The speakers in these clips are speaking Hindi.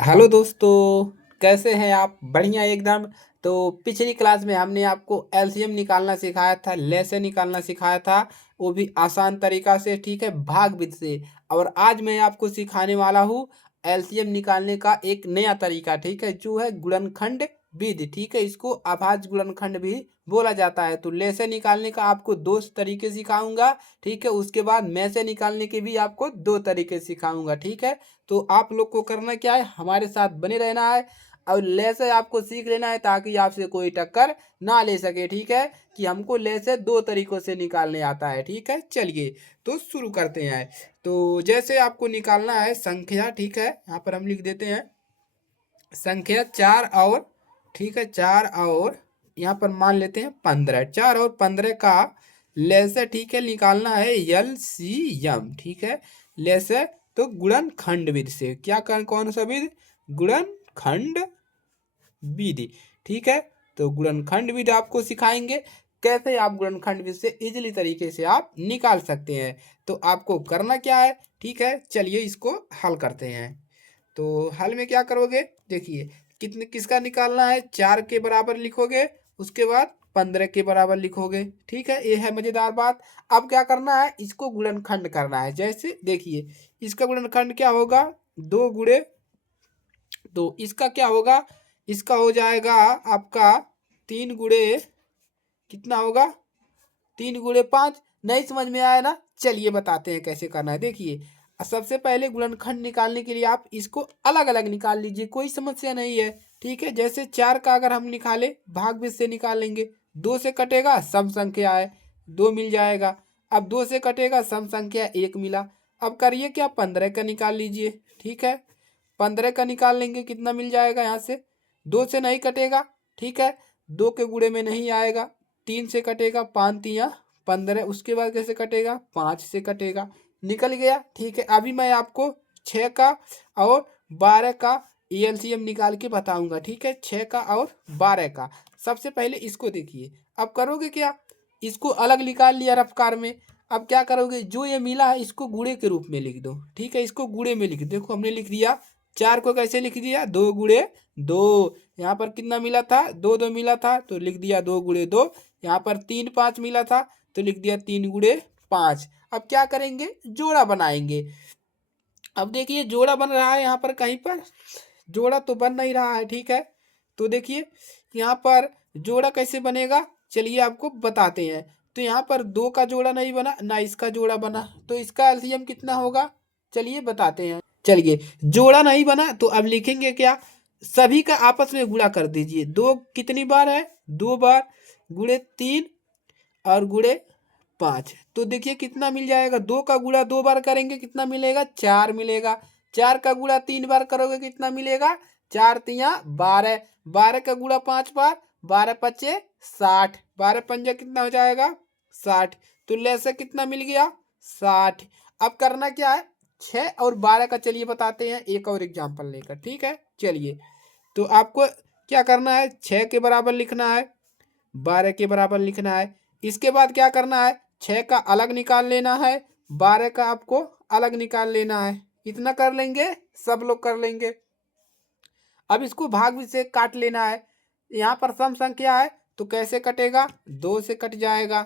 हेलो दोस्तों, कैसे हैं आप? बढ़िया एकदम। तो पिछली क्लास में हमने आपको एलसीएम निकालना सिखाया था, लेसे निकालना सिखाया था, वो भी आसान तरीका से, ठीक है, भाग विधि से। और आज मैं आपको सिखाने वाला हूँ एलसीएम निकालने का एक नया तरीका, ठीक है, जो है गुणनखंड विधि, ठीक है। इसको अभाज्य गुणनखंड भी बोला जाता है। तो लेसे निकालने का आपको दो तरीके सिखाऊंगा, ठीक है। उसके बाद में से निकालने के भी आपको दो तरीके सिखाऊंगा, ठीक है। तो आप लोग को करना क्या है, हमारे साथ बने रहना है और लेसे आपको सीख लेना है ताकि आपसे कोई टक्कर ना ले सके, ठीक है। कि हमको लेसे दो तरीकों से निकालने आता है, ठीक है। चलिए तो शुरू करते हैं। तो जैसे आपको निकालना है संख्या, ठीक है, यहाँ पर हम लिख देते हैं संख्या 4 और, ठीक है, 4 और यहाँ पर मान लेते हैं 15, 4 और 15 का लेसे, ठीक है, निकालना है एलसीएम, ठीक है। लेसे तो गुणनखंड विधि से क्या कर, कौन सा विधि? गुणनखंड विधि, ठीक है। तो गुणनखंड विधि आपको सिखाएंगे कैसे आप गुणनखंड विधि से इजीली तरीके से आप निकाल सकते हैं। तो आपको करना क्या है, ठीक है, चलिए इसको हल करते हैं। तो हल में क्या करोगे, देखिए कितने किसका निकालना है, 4 के बराबर लिखोगे, उसके बाद 15 के बराबर लिखोगे, ठीक है। ये है मजेदार बात। अब क्या करना है, इसको गुणनखंड करना है। जैसे देखिए इसका गुणनखंड क्या होगा, 2 गुणे, तो इसका क्या होगा, इसका हो जाएगा आपका 3 गुणे, कितना होगा, 3 गुणे 5। नहीं समझ में आया ना, चलिए बताते हैं कैसे करना है। देखिए सबसे पहले गुणनखंड निकालने के लिए आप इसको अलग अलग निकाल लीजिए, कोई समस्या नहीं है, ठीक है। जैसे 4 का अगर हम निकाले भाग बीच से निकाल लेंगे, 2 से कटेगा सम संख्या है, 2 मिल जाएगा। अब 2 से कटेगा सम संख्या 1 मिला। अब करिए क्या, 15 का निकाल लीजिए, ठीक है। 15 का निकाल लेंगे, कितना मिल जाएगा यहाँ से, 2 से नहीं कटेगा, ठीक है, 2 के गुणे में नहीं आएगा, 3 से कटेगा, 5 तिया 15, उसके बाद कैसे कटेगा, 5 से कटेगा, निकल गया, ठीक है। अभी मैं आपको 6 का और 12 का एलसीएम निकाल के बताऊंगा, ठीक है, 6 का और 12 का। सबसे पहले इसको देखिए, अब करोगे क्या, इसको अलग निकाल लिया रफ्तार में। अब क्या करोगे, जो ये मिला है इसको गुणे के रूप में लिख दो, ठीक है, इसको गुणे में लिख दो। देखो हमने लिख दिया, 4 को कैसे लिख दिया, 2 गुणे 2। यहाँ पर कितना मिला था, 2 2 मिला था तो लिख दिया 2 गुणे 2। यहाँ पर 3 5 मिला था तो लिख दिया 3 गुणे 5। अब क्या करेंगे, जोड़ा बनाएंगे। अब देखिए जोड़ा बन रहा है, यहाँ पर कहीं पर जोड़ा तो बन नहीं रहा है, ठीक है। तो देखिए यहाँ पर जोड़ा कैसे बनेगा, चलिए आपको बताते हैं। तो यहाँ पर 2 का जोड़ा नहीं बना ना, इसका जोड़ा बना, तो इसका एलसीएम कितना होगा, चलिए बताते हैं। चलिए जोड़ा नहीं बना तो अब लिखेंगे क्या, सभी का आपस में गुणा कर दीजिए। 2 कितनी बार है, 2 बार, गुणे 3 और गुणे 5। तो देखिए कितना मिल जाएगा, 2 का गुणा 2 बार करेंगे कितना मिलेगा, 4 मिलेगा। 4 का गुणा 3 बार करोगे कितना मिलेगा, 4 तिया 12, 12 का गुणा 5 बार, 12 पचे 60, 12 पंजा कितना हो जाएगा, 60। तो लेसे कितना मिल गया, 60। अब करना क्या है, 6 और 12 का चलिए बताते हैं एक और एग्जाम्पल लेकर, ठीक है। चलिए तो आपको क्या करना है, 6 के बराबर लिखना है, 12 के बराबर लिखना है। इसके बाद क्या करना है, 6 का अलग निकाल लेना है, 12 का आपको अलग निकाल लेना है। इतना कर लेंगे, सब लोग कर लेंगे। अब इसको भाग भी से काट लेना है। यहाँ पर सम संख्या है तो कैसे कटेगा, 2 से कट जाएगा।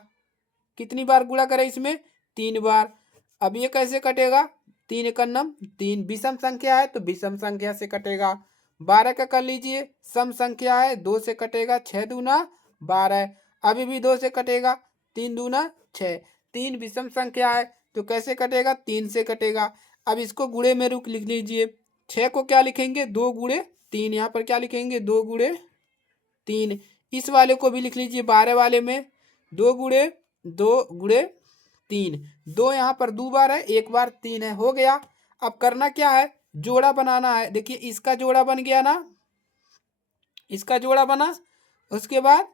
कितनी बार गुणा करें इसमें, 3 बार। अब ये कैसे कटेगा, 3 एकम 3, विषम संख्या है तो विषम संख्या से कटेगा। 12 का कर लीजिए, सम संख्या है, 2 से कटेगा, 6 दूना 12। अभी भी 2 से कटेगा, 3 दूना 6। 3 विषम संख्या है तो कैसे कटेगा, 3 से कटेगा। अब इसको गुणे में रुक लिख लीजिए, 6 को क्या लिखेंगे, 2 गुणे 3, यहाँ पर क्या लिखेंगे, 2 गुणे 3। इस वाले को भी लिख लीजिए, 12 वाले में 2 गुणे 2 गुणे 3। 2 यहाँ पर 2 बार है, 1 बार 3 है, हो गया। अब करना क्या है, जोड़ा बनाना है। देखिए इसका जोड़ा बन गया ना, इसका जोड़ा बना, उसके बाद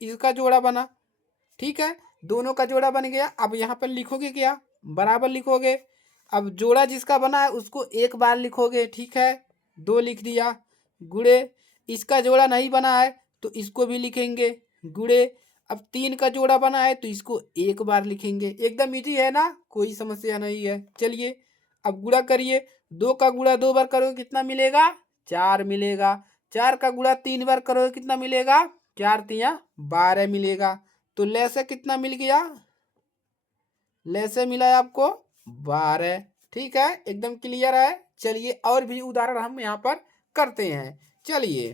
इसका जोड़ा बना, ठीक है, दोनों का जोड़ा बन गया। अब यहाँ पर लिखोगे क्या, बराबर लिखोगे। अब जोड़ा जिसका बना है उसको 1 बार लिखोगे, ठीक है, 2 लिख दिया, गुणे, इसका जोड़ा नहीं बना है तो इसको भी लिखेंगे, गुणे। अब 3 का जोड़ा बना है तो इसको 1 बार लिखेंगे। एकदम इजी है ना, कोई समस्या नहीं है। चलिए अब गुणा करिए, 2 का गुणा 2 बार करोगे कितना मिलेगा? 4 मिलेगा। 4 का गुणा 3 बार करोगे कितना मिलेगा? 4 तिया 12 मिलेगा। तो लैसे कितना मिल गया? लैसे मिला है आपको 12। ठीक है, एकदम क्लियर है। चलिए और भी उदाहरण हम यहाँ पर करते हैं। चलिए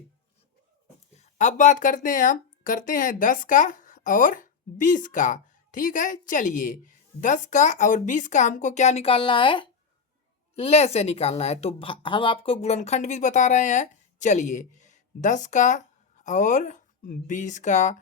अब बात करते हैं 10 का और 20 का। ठीक है, चलिए 10 का और 20 का हमको क्या निकालना है? ले से निकालना है। तो हम आपको गुणनखंड भी बता रहे हैं। चलिए 10 का और 20 का।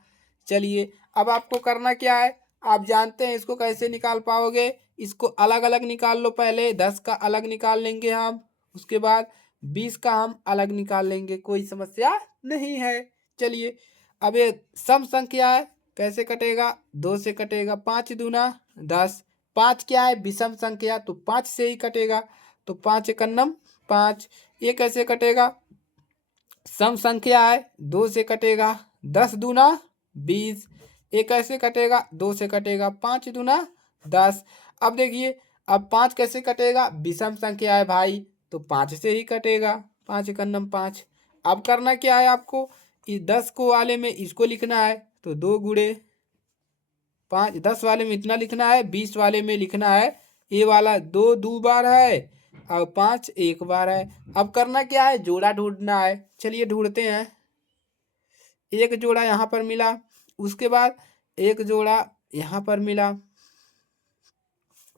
चलिए अब आपको करना क्या है? आप जानते हैं इसको कैसे निकाल पाओगे। इसको अलग अलग निकाल लो। पहले 10 का अलग निकाल लेंगे हम, उसके बाद 20 का हम अलग निकाल लेंगे, कोई समस्या नहीं है। चलिए अब ये सम संख्या है, कैसे कटेगा? 2 से कटेगा। 5 दूना 10। 5 क्या है? विषम संख्या, तो 5 से ही कटेगा। तो 5 एकन्नम 5। ये कैसे कटेगा? सम संख्या है, 2 से कटेगा। 10 दूना 20। ये कैसे कटेगा? 2 से कटेगा। 5 दूना 10। अब देखिए अब 5 कैसे कटेगा? विषम संख्या है भाई, तो 5 से ही कटेगा। 5 एकन्नम 5। अब करना क्या है आपको? इस 10 को वाले में इसको लिखना है, तो 2 गुणे 5। 10 वाले में इतना लिखना है, 20 वाले में लिखना है ये वाला 2 दो बार है और 5 एक बार है। अब करना क्या है? जोड़ा ढूंढना है। चलिए ढूंढते हैं। एक जोड़ा यहाँ पर मिला, उसके बाद एक जोड़ा यहाँ पर मिला।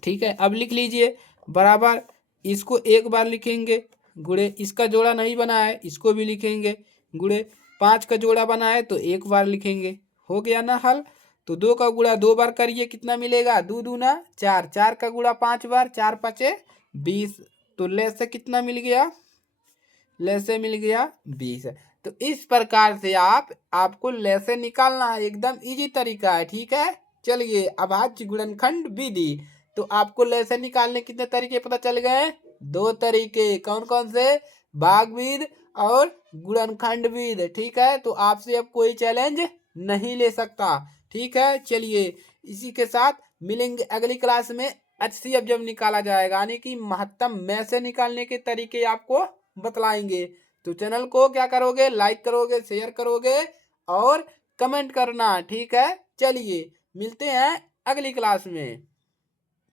ठीक है, अब लिख लीजिए बराबर। इसको एक बार लिखेंगे गुणे, इसका जोड़ा नहीं बना है इसको भी लिखेंगे गुणे। 5 का जोड़ा बना है तो एक बार लिखेंगे। हो गया ना हल। तो 2 का गुणा 2 बार करिए, कितना मिलेगा? 2 दूना 4। 4 का गुणा 5 बार, 4 पचे 20। तो ले से कितना मिल गया? ले से मिल गया 20। तो इस प्रकार से आपको ले से निकालना है, एकदम इजी तरीका है। ठीक है, चलिए अभाज्य गुणनखंड विधि। तो आपको ले से निकालने कितने तरीके पता चल गए? 2 तरीके। कौन कौन से? भागविद और गुणनखंड विद। ठीक है, तो आपसे अब कोई चैलेंज नहीं ले सकता। ठीक है, चलिए इसी के साथ मिलेंगे अगली क्लास में। HCF जब निकाला जाएगा, यानी कि महत्तम में से निकालने के तरीके आपको बतलाएंगे। तो चैनल को क्या करोगे? लाइक करोगे, शेयर करोगे और कमेंट करना। ठीक है, चलिए मिलते हैं अगली क्लास में।